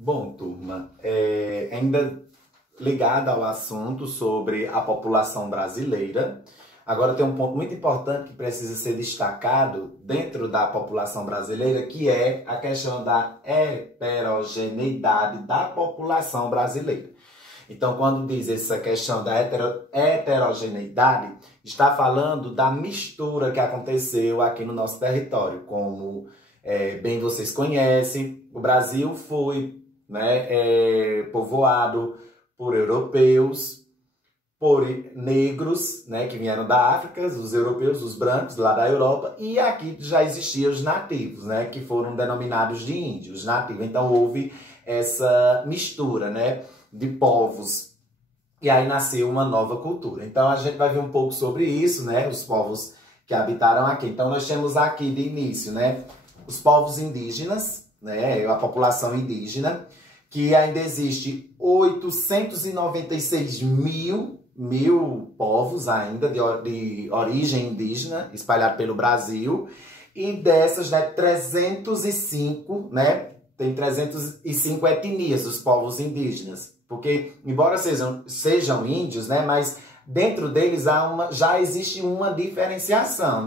Bom, turma, ainda ligado ao assunto sobre a população brasileira, agora tem um ponto muito importante que precisa ser destacado dentro da população brasileira, que é a questão da heterogeneidade da população brasileira. Então, quando diz essa questão da heterogeneidade, está falando da mistura que aconteceu aqui no nosso território. Como bem vocês conhecem, o Brasil foi, povoado por europeus, por negros, que vieram da África, os europeus, os brancos, lá da Europa, e aqui já existiam os nativos, que foram denominados de índios, nativos. Então, houve essa mistura, de povos. E aí nasceu uma nova cultura. Então, a gente vai ver um pouco sobre isso, os povos que habitaram aqui. Então, nós temos aqui de início, os povos indígenas, a população indígena, que ainda existe 896 mil povos ainda de origem indígena espalhados pelo Brasil. E dessas, 305, tem 305 etnias dos povos indígenas. Porque, embora sejam índios, mas dentro deles já existe uma diferenciação,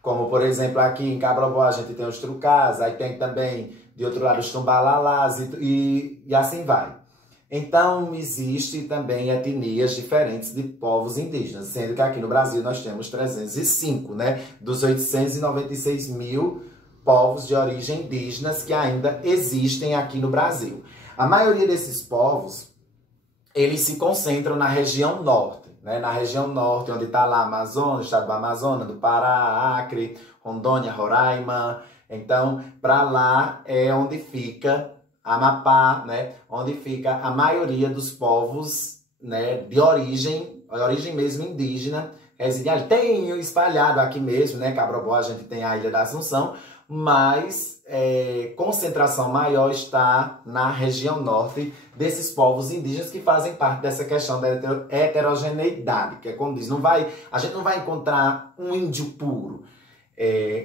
Como, por exemplo, aqui em Cabroboá a gente tem os Trucás, aí tem também, de outro lado, os Tumbalalás e assim vai. Então, existe também etnias diferentes de povos indígenas, sendo que aqui no Brasil nós temos 305, dos 896 mil povos de origem indígenas que ainda existem aqui no Brasil. A maioria desses povos, eles se concentram na região norte, na região norte, onde está lá a Amazônia, o estado do Amazonas, do Pará, Acre, Rondônia, Roraima. Então, para lá é onde fica Amapá, onde fica a maioria dos povos, de origem mesmo indígena, residencial. Tem espalhado aqui mesmo, Cabroboá, a gente tem a Ilha da Assunção, mas concentração maior está na região norte desses povos indígenas que fazem parte dessa questão da heterogeneidade, que é como diz, a gente não vai encontrar um índio puro,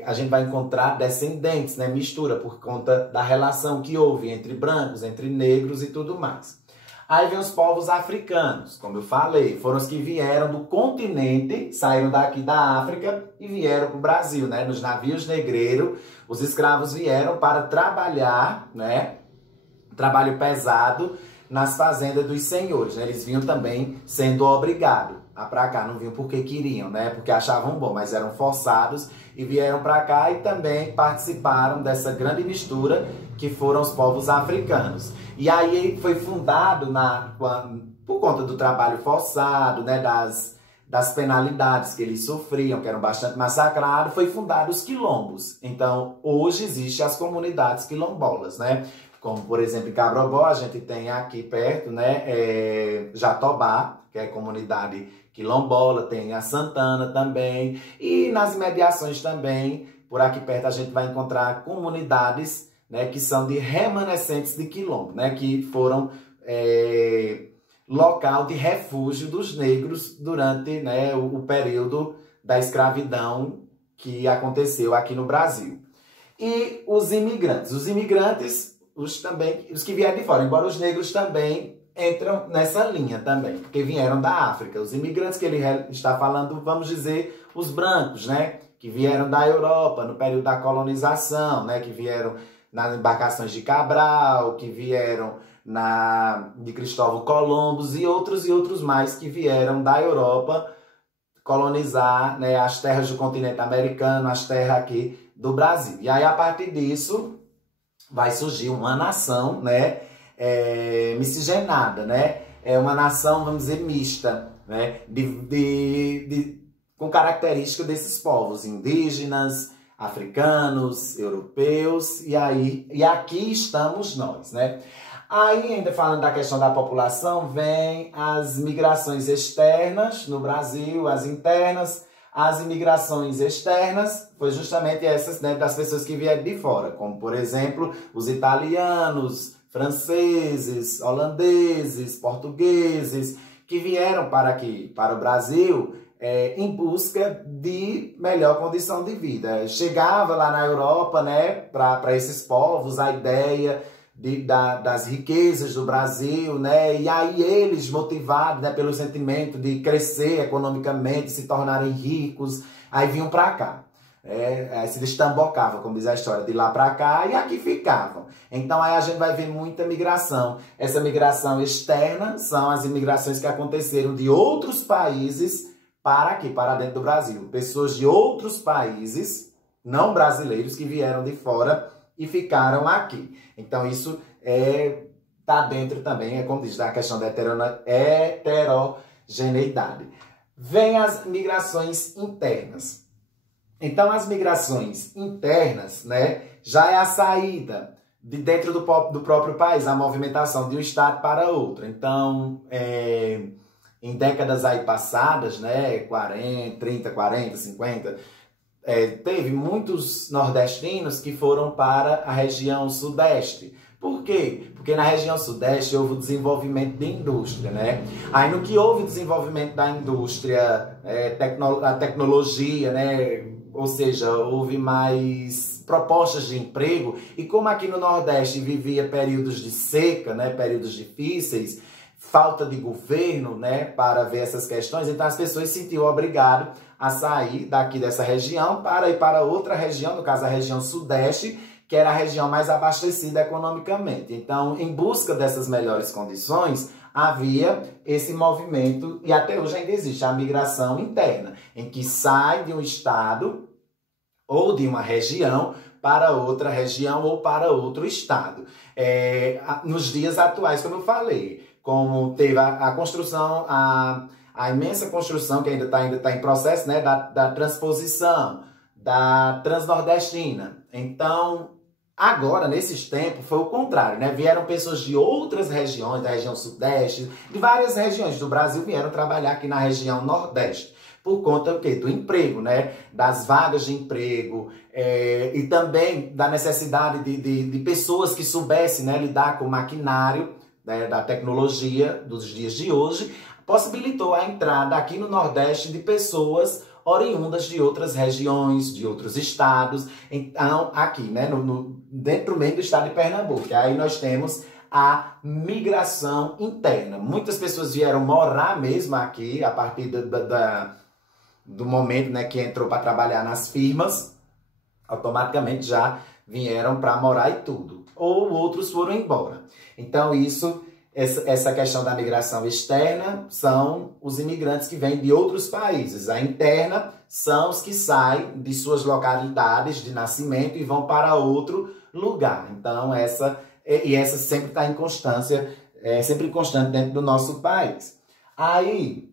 a gente vai encontrar descendentes, mistura por conta da relação que houve entre brancos, entre negros e tudo mais. Aí vem os povos africanos, como eu falei, foram os que vieram do continente, saíram daqui da África e vieram para o Brasil, nos navios negreiros. Os escravos vieram para trabalhar, trabalho pesado nas fazendas dos senhores, Eles vinham também sendo obrigados a para cá, não vinham porque queriam, porque achavam bom, mas eram forçados e vieram para cá e também participaram dessa grande mistura que foram os povos africanos. E aí foi fundado por conta do trabalho forçado, das penalidades que eles sofriam, que eram bastante massacrados, foi fundado os quilombos. Então, hoje existem as comunidades quilombolas, Como, por exemplo, em Cabroboá, a gente tem aqui perto, Jatobá, que é a comunidade quilombola, tem a Santana também. E nas imediações também, por aqui perto, a gente vai encontrar comunidades, que são de remanescentes de quilombo, que foram local de refúgio dos negros durante o período da escravidão que aconteceu aqui no Brasil. E os imigrantes. Os imigrantes, os que vieram de fora, embora os negros também entram nessa linha também, porque vieram da África. Os imigrantes que ele está falando, vamos dizer, os brancos, que vieram da Europa no período da colonização, que vieram nas embarcações de Cabral, que vieram de Cristóvão Colombo e outros mais que vieram da Europa colonizar as terras do continente americano, as terras aqui do Brasil. E aí, a partir disso, vai surgir uma nação, miscigenada, É uma nação, vamos dizer, mista, com características desses povos indígenas, africanos, europeus, e aqui estamos nós, Aí, ainda falando da questão da população, vem as migrações externas no Brasil, as internas. As imigrações externas foi justamente essas, das pessoas que vieram de fora, como, por exemplo, os italianos, franceses, holandeses, portugueses, que vieram para aqui, para o Brasil, em busca de melhor condição de vida. Chegava lá na Europa, para esses povos, a ideia das riquezas do Brasil, né? E aí eles, motivados, né, pelo sentimento de crescer economicamente, se tornarem ricos, aí vinham para cá. Aí se destambocavam, como diz a história, de lá para cá, e aqui ficavam. Então aí a gente vai ver muita migração. Essa migração externa são as imigrações que aconteceram de outros países para aqui, para dentro do Brasil. Pessoas de outros países, não brasileiros, que vieram de fora e ficaram aqui. Então isso tá dentro também, como diz, da questão da heterogeneidade. Vem as migrações internas. Então as migrações internas, né, já é a saída de dentro do próprio país, a movimentação de um estado para outro. Então, em décadas aí passadas, né, 30, 40, 50, teve muitos nordestinos que foram para a região sudeste. Por quê? Porque na região sudeste houve o desenvolvimento de indústria, né? Aí no que houve o desenvolvimento da indústria, a tecnologia, né? Ou seja, houve mais propostas de emprego. E como aqui no Nordeste vivia períodos de seca, né? Períodos difíceis, falta de governo, né? Para ver essas questões, então as pessoas se sentiam obrigadas a sair daqui dessa região para ir para outra região, no caso a região sudeste, que era a região mais abastecida economicamente. Então, em busca dessas melhores condições, havia esse movimento, e até hoje ainda existe, a migração interna, em que sai de um estado ou de uma região para outra região ou para outro estado. Nos dias atuais, como eu falei, como teve a construção, a imensa construção que ainda tá em processo, né, da transposição, da transnordestina. Então, agora, nesses tempos, foi o contrário, né? Vieram pessoas de outras regiões, da região sudeste, de várias regiões do Brasil, vieram trabalhar aqui na região nordeste. Por conta do quê? Do emprego, né? Das vagas de emprego, e também da necessidade de pessoas que soubessem, né, lidar com o maquinário, né, da tecnologia dos dias de hoje, possibilitou a entrada aqui no Nordeste de pessoas oriundas de outras regiões, de outros estados. Então, aqui, né, dentro mesmo do estado de Pernambuco. Aí nós temos a migração interna. Muitas pessoas vieram morar mesmo aqui, a partir do momento, né, que entrou para trabalhar nas firmas, automaticamente já vieram para morar e tudo. Ou outros foram embora. Então, essa questão da migração externa são os imigrantes que vêm de outros países. A interna são os que saem de suas localidades de nascimento e vão para outro lugar. Então, essa sempre está em constância, sempre constante dentro do nosso país. Aí,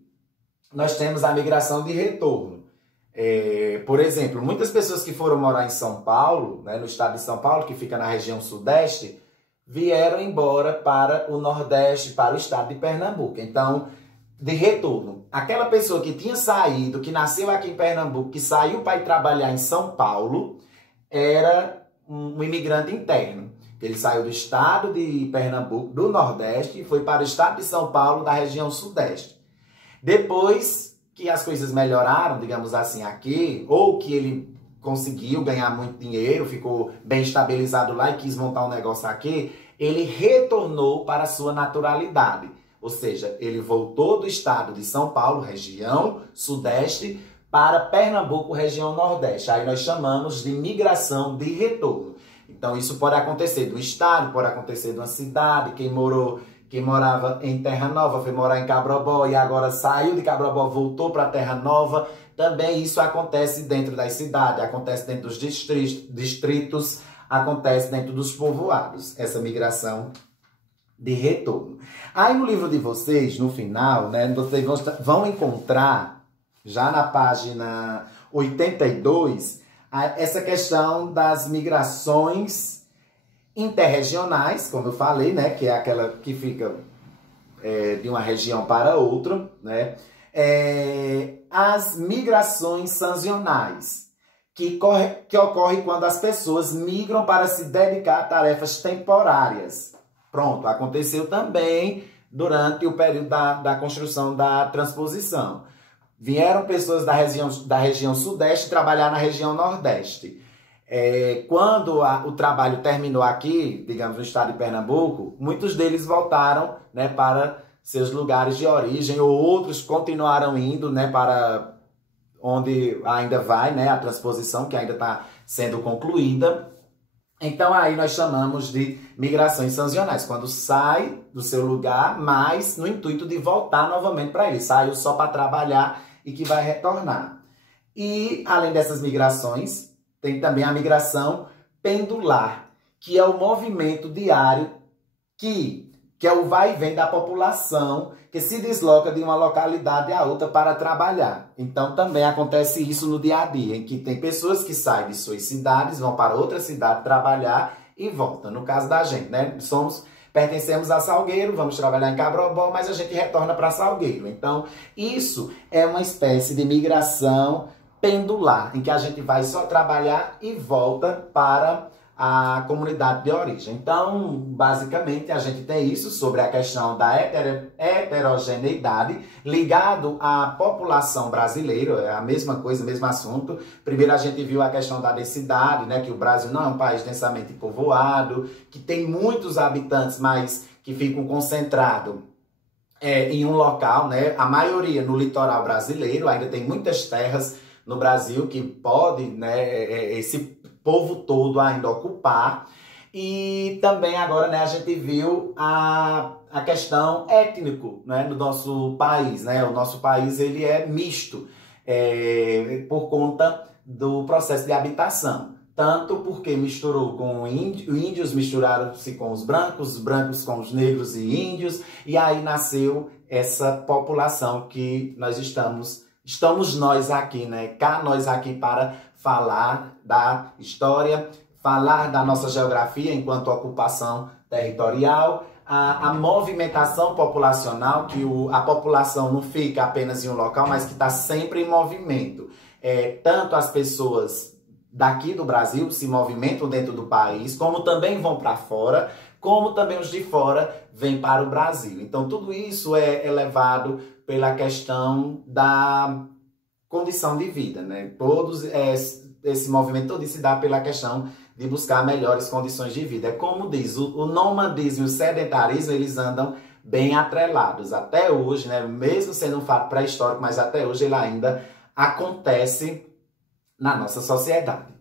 nós temos a migração de retorno. Por exemplo, muitas pessoas que foram morar em São Paulo, né, no estado de São Paulo, que fica na região sudeste, vieram embora para o Nordeste, para o estado de Pernambuco. Então, de retorno, aquela pessoa que tinha saído, que nasceu aqui em Pernambuco, que saiu para ir trabalhar em São Paulo, era um imigrante interno. Ele saiu do estado de Pernambuco, do Nordeste, e foi para o estado de São Paulo, da região Sudeste. Depois que as coisas melhoraram, digamos assim, aqui, ou que ele conseguiu ganhar muito dinheiro, ficou bem estabilizado lá e quis montar um negócio aqui, ele retornou para a sua naturalidade. Ou seja, ele voltou do estado de São Paulo, região Sudeste, para Pernambuco, região Nordeste. Aí nós chamamos de migração de retorno. Então isso pode acontecer do estado, pode acontecer de uma cidade, quem morava em Terra Nova foi morar em Cabrobó e agora saiu de Cabrobó, voltou para Terra Nova. Também isso acontece dentro das cidades, acontece dentro dos distritos, acontece dentro dos povoados, essa migração de retorno. Aí no livro de vocês, no final, né, vocês vão encontrar, já na página 82, essa questão das migrações interregionais, como eu falei, né, que é aquela que fica de uma região para outra, né? As migrações sazonais, que ocorre quando as pessoas migram para se dedicar a tarefas temporárias. Pronto, aconteceu também durante o período da construção da transposição. Vieram pessoas da região Sudeste trabalhar na região Nordeste. Quando o trabalho terminou aqui, digamos, no estado de Pernambuco, muitos deles voltaram, né, para seus lugares de origem, ou outros continuaram indo, né, para onde ainda vai, né, a transposição, que ainda está sendo concluída. Então aí nós chamamos de migrações sazonais, quando sai do seu lugar, mas no intuito de voltar novamente para ele. Saiu só para trabalhar e que vai retornar. E além dessas migrações, tem também a migração pendular, que é o movimento diário que é o vai e vem da população que se desloca de uma localidade a outra para trabalhar. Então também acontece isso no dia a dia, em que tem pessoas que saem de suas cidades, vão para outra cidade trabalhar e voltam. No caso da gente, né? Pertencemos a Salgueiro, vamos trabalhar em Cabrobó, mas a gente retorna para Salgueiro. Então isso é uma espécie de migração pendular, em que a gente vai só trabalhar e volta para a comunidade de origem. Então, basicamente, a gente tem isso sobre a questão da heterogeneidade ligado à população brasileira, é a mesma coisa, o mesmo assunto. Primeiro a gente viu a questão da densidade, né, que o Brasil não é um país densamente povoado, que tem muitos habitantes, mas que ficam concentrados em um local, né? A maioria no litoral brasileiro, ainda tem muitas terras no Brasil que pode, né, esse povo todo ainda ocupar. E também agora, né, a gente viu a questão étnico, né, no nosso país, né? O nosso país ele é misto por conta do processo de habitação. Tanto porque misturou com índios, misturaram-se com os brancos com os negros e índios, e aí nasceu essa população que nós estamos nós aqui, né? Cá nós aqui para falar da história, falar da nossa geografia enquanto ocupação territorial, a movimentação populacional, que a população não fica apenas em um local, mas que está sempre em movimento. Tanto as pessoas daqui do Brasil se movimentam dentro do país, como também vão para fora, como também os de fora vêm para o Brasil. Então tudo isso é levado pela questão da condição de vida, né? Esse movimento todo se dá pela questão de buscar melhores condições de vida. É como diz, o nomadismo e o sedentarismo, eles andam bem atrelados. Até hoje, né? Mesmo sendo um fato pré-histórico, mas até hoje ele ainda acontece na nossa sociedade.